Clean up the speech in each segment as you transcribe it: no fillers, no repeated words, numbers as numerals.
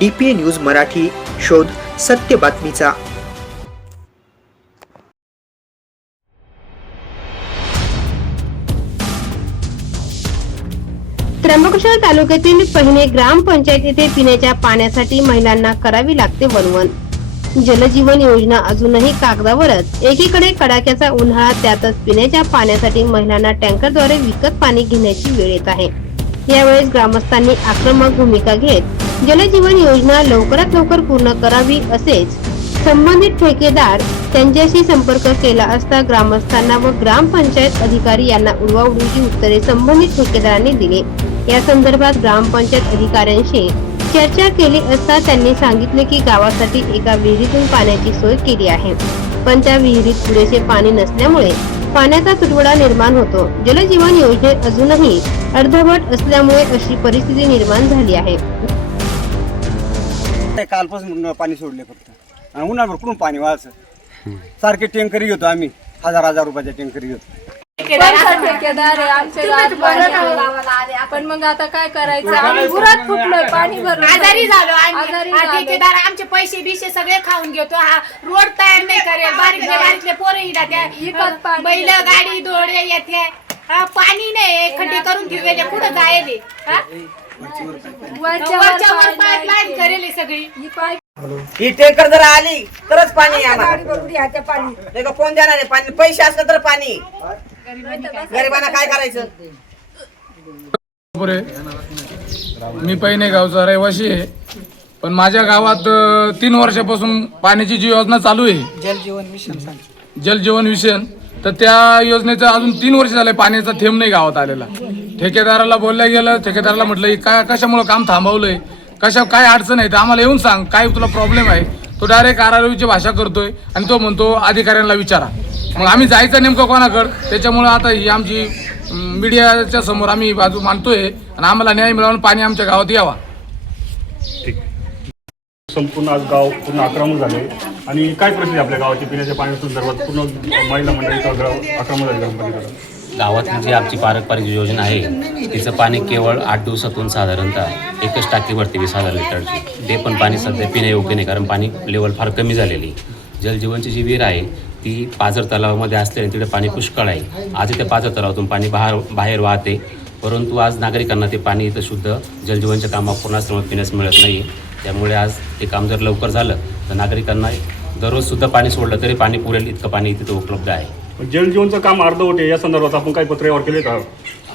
DPA news Marathi, शोध सत्य बातमीचा। त्र्यंबकेश्वर तालुक्यातील पहिने ग्रामपंचायत येथे पिण्याच्या पाण्यासाठी महिलांना करावी लागते वणवण। जलजीवन योजना अजूनही कागदावरच। एकीकडे कडाक्याचा उन्हाळा, त्यातच पिण्याच्या पाण्यासाठी महिलांना टँकरद्वारे विकत पाणी घेण्याची वेळ येत आहे। यावेळेस ग्रामस्थांनी आक्रमक भूमिका घेत जलजीवन योजना लवकरात लवकर पूर्ण करावी, असेच संबंधित ठेकेदार त्यांच्याशी संपर्क केला असता ग्रामस्थांना व ग्रामपंचायत अधिकारी यांना उडवाउडवीची उत्तरे संबंधित ठेकेदारांनी दिली। या संदर्भात ग्रामपंचायत अधिकाऱ्यांशी चर्चा केली असता त्यांनी सांगितले की गावासाठी एका विहिरीतून पाण्याची सोय केली आहे, पण त्या विहिरीत पुरेसे पाणी नसल्यामुळे पाण्याचा तुटवडा निर्माण होतो। जलजीवन योजनेत अजूनही अर्धवट असल्यामुळे अशी परिस्थिती निर्माण झाली आहे। कालपासून पाणी सोडले फक्त, आणि उन्हाळ्यावर कुठून पाणी व्हायचं। सारखे टँकरी घेतो आम्ही, हजार रुपयाच्या टँकरी घेतो। ठेकेदार आहे आमचे गावाला, पण मग आता काय करायचं, आम्ही घरात फुटलोय, पाणी भरून आजारी झालो। ठेकेदार आमचे पैसे बिशे सगळे खाऊन घेतो। हा रोड तयार नाही करेल, बारीकले पोरं इकडे बैल गाडी दोडे येते, पाणी नाही, खड्डे करून ठेवले, कुठं जायले वरच्या वर पाईपलाईन करेल सगळी। ही टँकर जर आली तरच पाणी येणार, कोण देणार आहे पाणी? पैसे असले तर पाणी, गरिबांना काय करायचं? मी पहिने गावचा रहिवासी आहे, पण माझ्या गावात 3 वर्षापासून पाण्याची जी योजना चालू आहे जलजीवन मिशन, तर त्या योजनेचं अजून 3 वर्ष झाले पाण्याचा थेंब नाही गावात आलेला। ठेकेदाराला बोलल्या गेलं, ठेकेदाराला म्हटलं काय कशामुळे काम थांबवलंय, काय अडचण आहे तर आम्हाला येऊन सांग, काय तुला प्रॉब्लेम आहे। तो डायरेक्ट आरारवीची भाषा करतोय आणि तो म्हणतो अधिकाऱ्यांना विचारा। मग आम्ही जायचं नेमकं कोणाकडं? त्याच्यामुळे आता ही आमची मीडियाच्या समोर आम्ही बाजू मांडतोय आणि आम्हाला न्याय मिळवून पाणी आमच्या गावात यावा। संपूर्ण आज गाव पूर्ण आक्रमक झाले आणि काय परिस्थिती आपल्या गावाची पिण्याच्या पाण्याच्या संदर्भात पूर्ण महिला मंडळीचा आक्रमक झाले ग्रामपंचायतीला। गावातली जी आमची पारंपरिक योजना आहे तिचं पाणी केवळ 8 दिवसातून साधारणतः एकच टाकी भरते 20,000 लिटरची। ते पण पाणी सध्या पिण्यायोग्य नाही, कारण पाणी लेवल फार कमी झालेली। जलजीवनची जी विहीर आहे ती पाझर तलावामध्ये असल्याने तिथे पाणी पुष्कळ आहे। आज त्या पाझर तलावातून पाणी बाहेर वाहते, परंतु आज नागरिकांना ते पाणी इथं शुद्ध जलजीवनच्या कामात पूर्ण असल्यामुळे पिण्यास मिळत नाही। त्यामुळे आज ते काम जर लवकर झालं तर नागरिकांना दररोजसुद्धा पाणी सोडलं तरी पाणी पुरेल इतकं पाणी तिथं उपलब्ध आहे। जलजीवनचं काम अर्धवट आहे, या संदर्भात आपण काही पत्रव्यवहार केले का?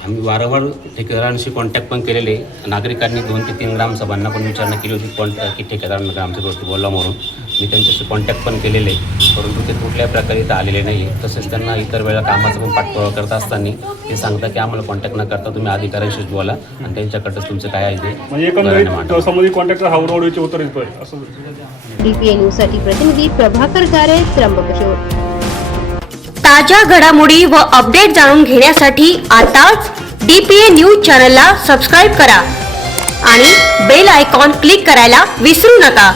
आम्ही वारंवार ठेकेदारांशी कॉन्टॅक्ट पण केलेले। नागरिकांनी 2 ते 3 ग्रामसभांना पण विचारणा केली होती की ठेकेदारांना आमच्या गोष्टी बोलला म्हणून। मी त्यांच्याशी कॉन्टॅक्ट पण केलेले, परंतु ते कुठल्याही प्रकारे इथं आलेले नाही आहे। तसेच त्यांना इतर वेळेला कामाचा पण पाठपुरावा करत असताना ते सांगतात की आम्हाला कॉन्टॅक्ट न करता तुम्ही अधिकाऱ्यांशीच बोला आणि त्यांच्याकडं तुमचं काय आहे ते म्हणजे एकंदरीत संबंधित कॉन्टॅक्टर हा उडवडीचे उत्तर देतोय असं। DPA न्यूज साठी प्रतिनिधी प्रभाकर गारे, त्र्यंबकेश्वर। ताज्या घडामोडी व अपडेट जाणून घेण्यासाठी आताच DPA न्यूज चॅनलला सबस्क्राईब करा आणि बेल आयकॉन क्लिक करायला विसरू नका।